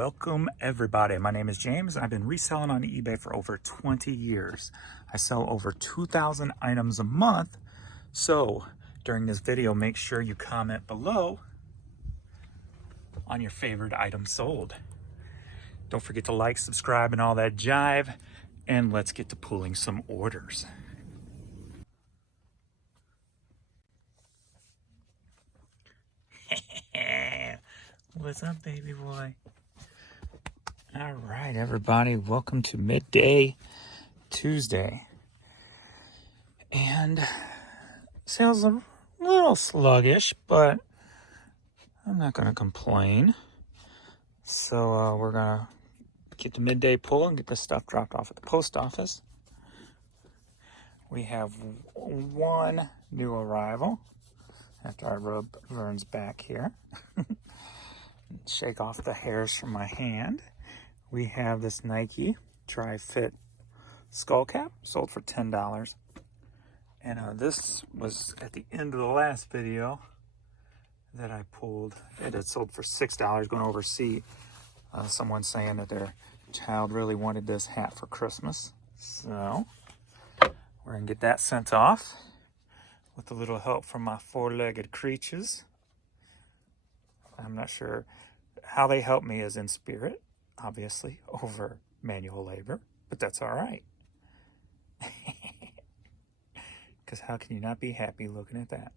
Welcome everybody. My name is James. I've been reselling on eBay for over 20 years. I sell over 2,000 items a month. So during this video, make sure you comment below on your favorite item sold. Don't forget to like, subscribe, and all that jive. And let's get to pulling some orders. What's up, baby boy? All right, everybody, welcome to Midday Tuesday. And sales are a little sluggish, but I'm not going to complain. So we're going to get the midday pull and get this stuff dropped off at the post office. We have one new arrival after I rub Vern's back here. Shake off the hairs from my hand. We have this Nike Tri-Fit skull cap, sold for $10. And this was at the end of the last video that I pulled. It had sold for $6, going over see someone saying that their child really wanted this hat for Christmas. So we're gonna get that sent off with a little help from my four-legged creatures. I'm not sure how they help me is in spirit, obviously, over manual labor, but that's all right. Because how can you not be happy looking at that?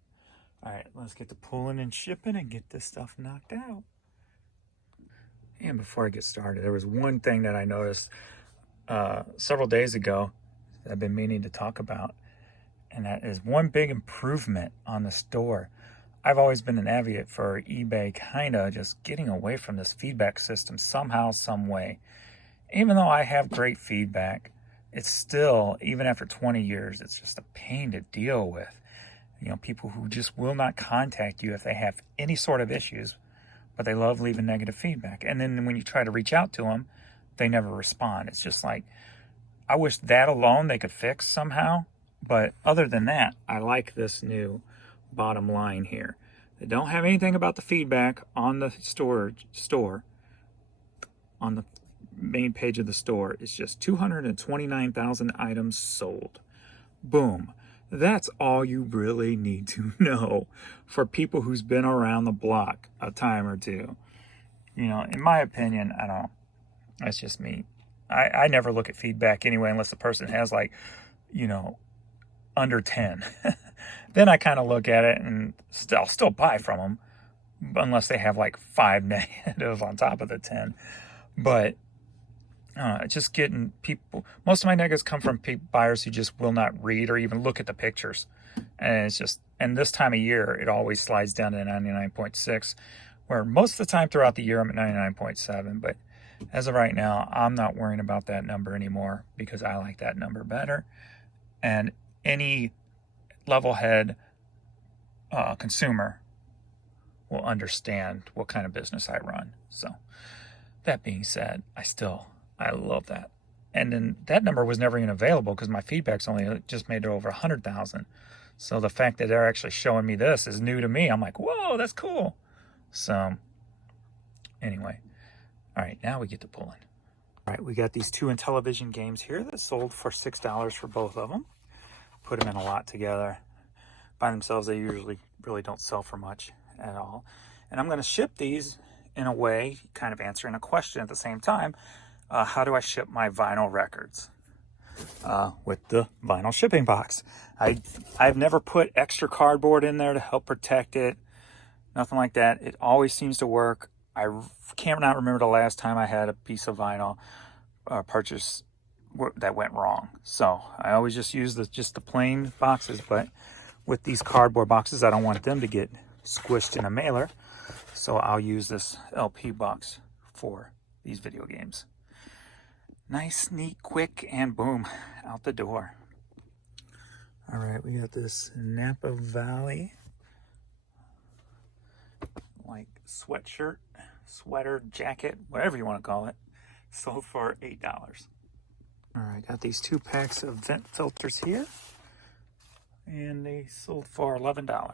All right, let's get to pulling and shipping and get this stuff knocked out. And before I get started, there was one thing that I noticed several days ago that I've been meaning to talk about, and that is one big improvement on the store. I've always been an advocate for eBay kind of just getting away from this feedback system somehow, some way. Even though I have great feedback, it's still, even after 20 years, it's just a pain to deal with. You know, people who just will not contact you if they have any sort of issues, but they love leaving negative feedback. And then when you try to reach out to them, they never respond. It's just like, I wish that alone they could fix somehow. But other than that, I like this new bottom line here. They don't have anything about the feedback on the store on the main page of the store. It's just 229,000 items sold. Boom. That's all you really need to know for people who's been around the block a time or two. You know, in my opinion, I don't, that's just me. I never look at feedback anyway, unless the person has like, you know, under 10. Then I kind of look at it and I'll still buy from them, unless they have like 5 negative on top of the 10. But just getting people, most of my negatives come from buyers who just will not read or even look at the pictures. And it's just, and this time of year, it always slides down to 99.6, where most of the time throughout the year, I'm at 99.7. But as of right now, I'm not worrying about that number anymore because I like that number better. And any level-head consumer will understand what kind of business I run. So that being said, I love that. And then that number was never even available because my feedback's only just made it over 100,000. So the fact that they're actually showing me this is new to me. I'm like, whoa, that's cool. So anyway, all right, now we get to pulling. All right, we got these two Intellivision games here that sold for $6 for both of them. Put them in a lot together. By themselves, they usually really don't sell for much at all. And I'm going to ship these in a way, kind of answering a question at the same time. How do I ship my vinyl records? With the vinyl shipping box. I've never put extra cardboard in there to help protect it. Nothing like that. It always seems to work. I can't not remember the last time I had a piece of vinyl purchase that went wrong. So I always just use the plain boxes, but with these cardboard boxes, I don't want them to get squished in a mailer. So I'll use this LP box for these video games. Nice, neat, quick, and boom, out the door. All right, we got this Napa Valley, like sweatshirt, sweater, jacket, whatever you want to call it, sold for $8. All right, got these 2 packs of vent filters here, and they sold for $11. All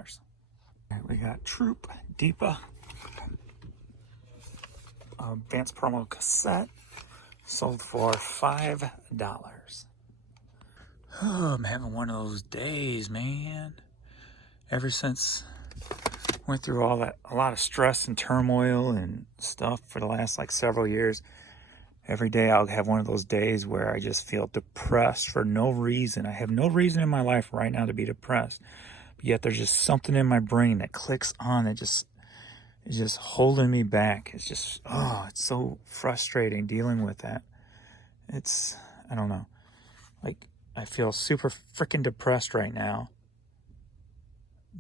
right, we got Troop Deepa advance promo cassette. Sold for $5. Oh, I'm having one of those days, man. Ever since I went through a lot of stress and turmoil and stuff for the last like several years, every day I'll have one of those days where I just feel depressed for no reason. I have no reason in my life right now to be depressed, but yet there's just something in my brain that clicks on that is just holding me back. It's just, it's so frustrating dealing with that. I don't know. Like, I feel super freaking depressed right now.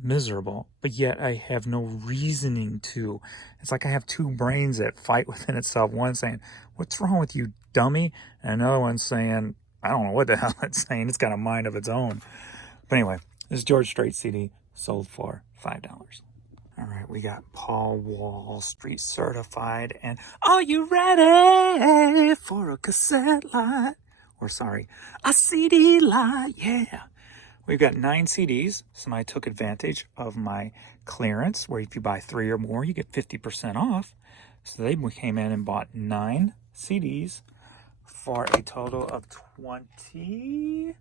Miserable. But yet I have no reasoning to. It's like I have two brains that fight within itself. One saying, "What's wrong with you, dummy?" And another one saying, I don't know what the hell it's saying. It's got a mind of its own. But anyway, this George Strait CD sold for $5. All right, we got Paul Wall Street Certified, and are you ready for a cassette lot? Or sorry, a CD lot, yeah. We've got 9 CDs. Somebody took advantage of my clearance, where if you buy 3 or more, you get 50% off. So they came in and bought 9 CDs for a total of $27.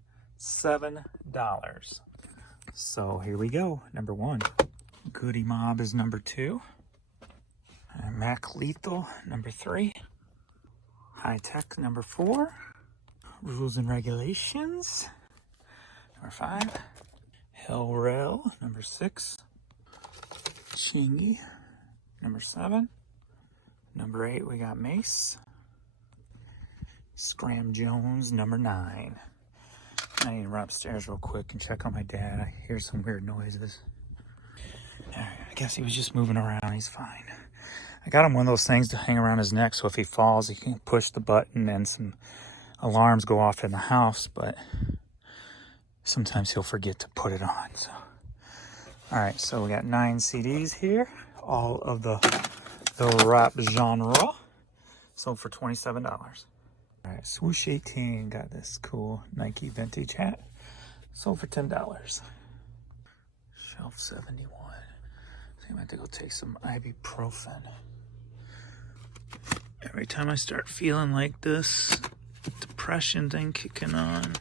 So here we go. Number 1. Goody Mob is number 2. Mac Lethal, number 3. High Tech, number 4. Rules and Regulations, number 5. Hell Rail, number 6. Chingy, number 7. Number 8, we got Mace. Scram Jones, number 9. I need to run upstairs real quick and check on my dad. I hear some weird noises. I guess he was just moving around. He's fine. I got him one of those things to hang around his neck, so if he falls, he can push the button and some alarms go off in the house, but sometimes he'll forget to put it on. So, all right, so we got 9 CDs here, all of the rap genre, sold for $27. All right, Swoosh 18 got this cool Nike vintage hat, sold for $10. Shelf 71. I think I'm going to go take some ibuprofen. Every time I start feeling like this depression thing kicking on,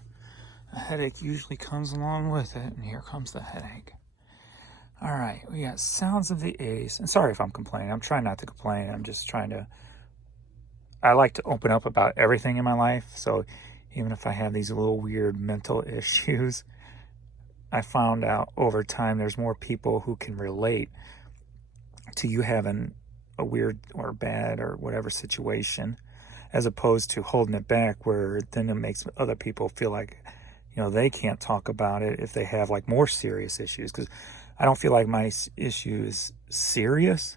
a headache usually comes along with it, and here comes the headache. All right, we got Sounds of the 80s. And sorry if I'm complaining. I'm trying not to complain. I'm just trying to... I like to open up about everything in my life, so even if I have these little weird mental issues, I found out over time there's more people who can relate to you having a weird or bad or whatever situation, as opposed to holding it back, where then it makes other people feel like, they can't talk about it if they have like more serious issues. Because I don't feel like my issue is serious,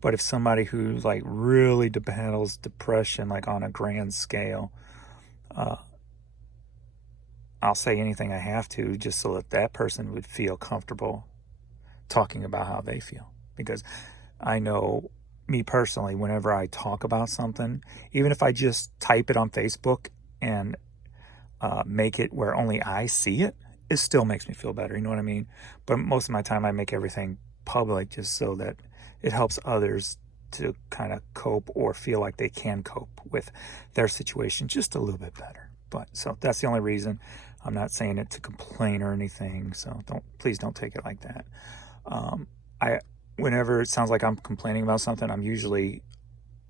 but if somebody who like really battles depression, like on a grand scale, I'll say anything I have to just so that person would feel comfortable talking about how they feel. Because I know, me personally, whenever I talk about something, even if I just type it on Facebook and make it where only I see it, it still makes me feel better. You know what I mean? But most of my time I make everything public just so that it helps others to kind of cope or feel like they can cope with their situation just a little bit better. But so that's the only reason. I'm not saying it to complain or anything, so please don't take it like that. Whenever it sounds like I'm complaining about something, I'm usually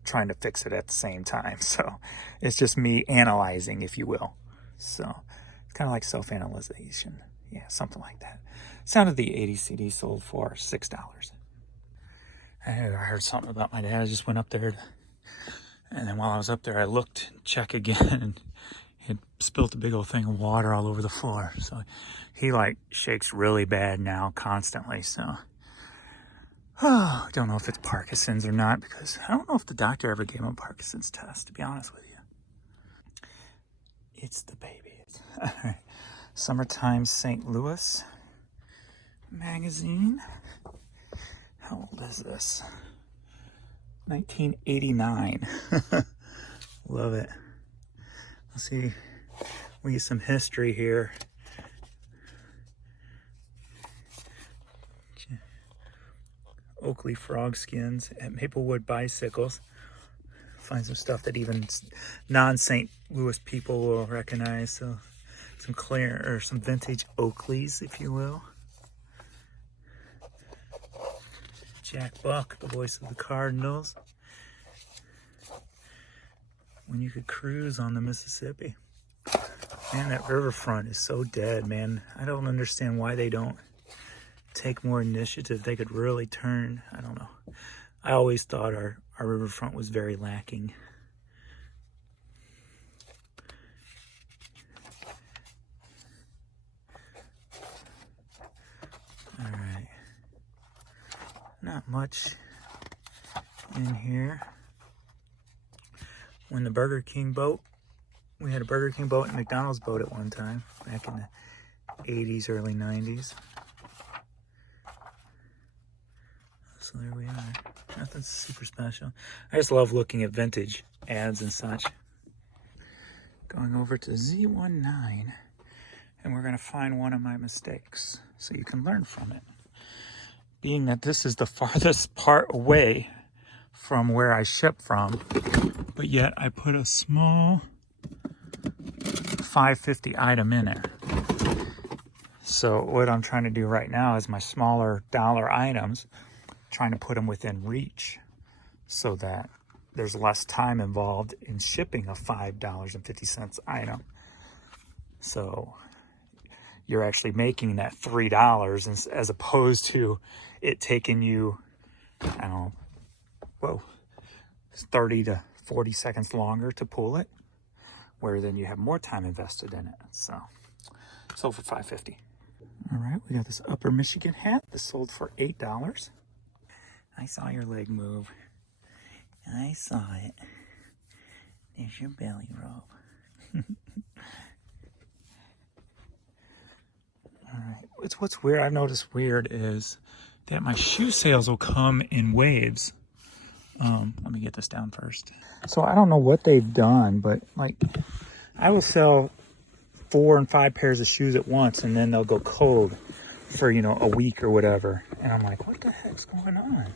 trying to fix it at the same time. So it's just me analyzing, if you will. So it's kind of like self-analyzation. Yeah, something like that. Sound of the 80s CD sold for $6. I heard something about my dad. I just went up there, and then while I was up there, I looked, check again, and he had spilled a big old thing of water all over the floor. So he like shakes really bad now, constantly. So I don't know if it's Parkinson's or not, because I don't know if the doctor ever gave him a Parkinson's test, to be honest with you. It's the babies. Summertime St. Louis magazine. How old is this? 1989. Love it. Let's see. We get some history here. Oakley frog skins at Maplewood Bicycles. find some stuff that even non-St. Louis people will recognize. So some clear, or some vintage Oakleys, if you will. Jack Buck, the voice of the Cardinals. When you could cruise on the Mississippi. Man, that riverfront is so dead, man. I don't understand why they don't take more initiative. They could really turn, I don't know. I always thought our riverfront was very lacking. All right. Not much in here. When the Burger King boat, we had a Burger King boat and McDonald's boat at one time, back in the 80s, early 90s. So there we are. Nothing super special. I just love looking at vintage ads and such. Going over to Z19, and we're going to find one of my mistakes so you can learn from it. Being that this is the farthest part away from where I ship from, but yet I put a small $5.50 item in there. So what I'm trying to do right now is my smaller dollar items, trying to put them within reach so that there's less time involved in shipping a $5.50 item. So you're actually making that $3 as opposed to it taking you, I don't know, 30 to 40 seconds longer to pull it, where then you have more time invested in it. So sold for $5.50. All right, we got this Upper Michigan hat. This sold for $8. I saw your leg move. I saw it. There's your belly rub. All right, what's weird, I've noticed weird is that my shoe sales will come in waves. Let me get this down first. So I don't know what they've done, but like I will sell 4 and 5 pairs of shoes at once, and then they'll go cold for, you know, a week or whatever. And I'm like, what the heck's going on?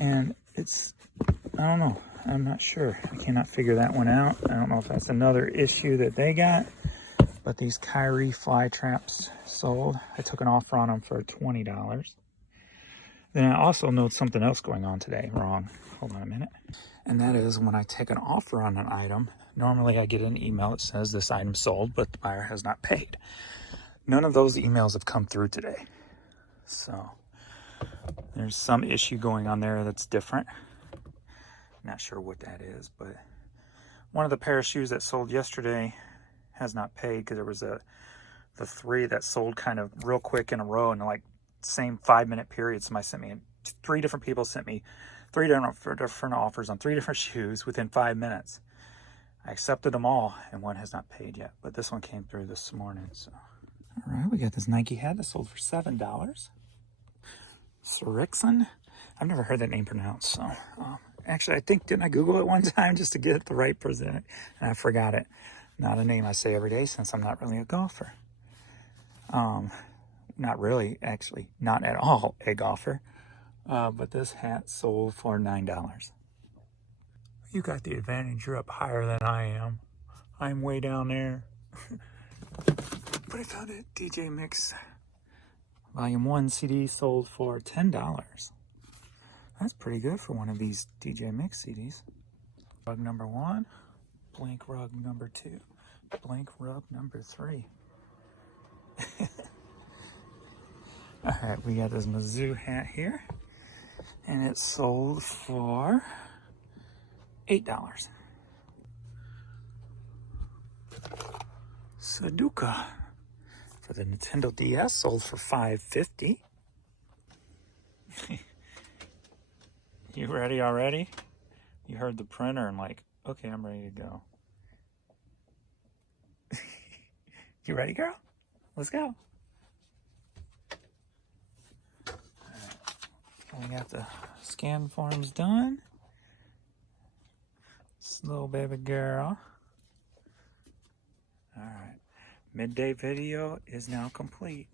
And it's, I don't know. I'm not sure. I cannot figure that one out. I don't know if that's another issue that they got. But these Kyrie fly traps sold. I took an offer on them for $20. Then I also note something else going on today. Wrong. Hold on a minute. And that is when I take an offer on an item, normally I get an email that says this item sold, but the buyer has not paid. None of those emails have come through today. So there's some issue going on there that's different. Not sure what that is, but one of the pair of shoes that sold yesterday has not paid because there was the 3 that sold kind of real quick in a row in like same 5-minute period. Somebody sent me, 3 different people sent me 3 different offers on 3 different shoes within 5 minutes. I accepted them all, and one has not paid yet, but this one came through this morning. So, all right, we got this Nike hat that sold for $7. Srixon. I've never heard that name pronounced. So, actually, I think, didn't I Google it one time just to get it the right present? And I forgot it. Not a name I say every day since I'm not really a golfer. Not really, actually, not at all a golfer. But this hat sold for $9. You got the advantage. You're up higher than I am. I'm way down there. But I found it. DJ Mix Volume 1 CD sold for $10. That's pretty good for one of these DJ Mix CDs. Rug number 1, blank rug number 2, blank rug number 3. All right, we got this Mizzou hat here, and it sold for $8. Sudoku for the Nintendo DS sold for $5.50. You ready already? You heard the printer and like, okay, I'm ready to go. You ready, girl? Let's go. Right. We got the scan forms done. This little baby girl. All right. Midday video is now complete.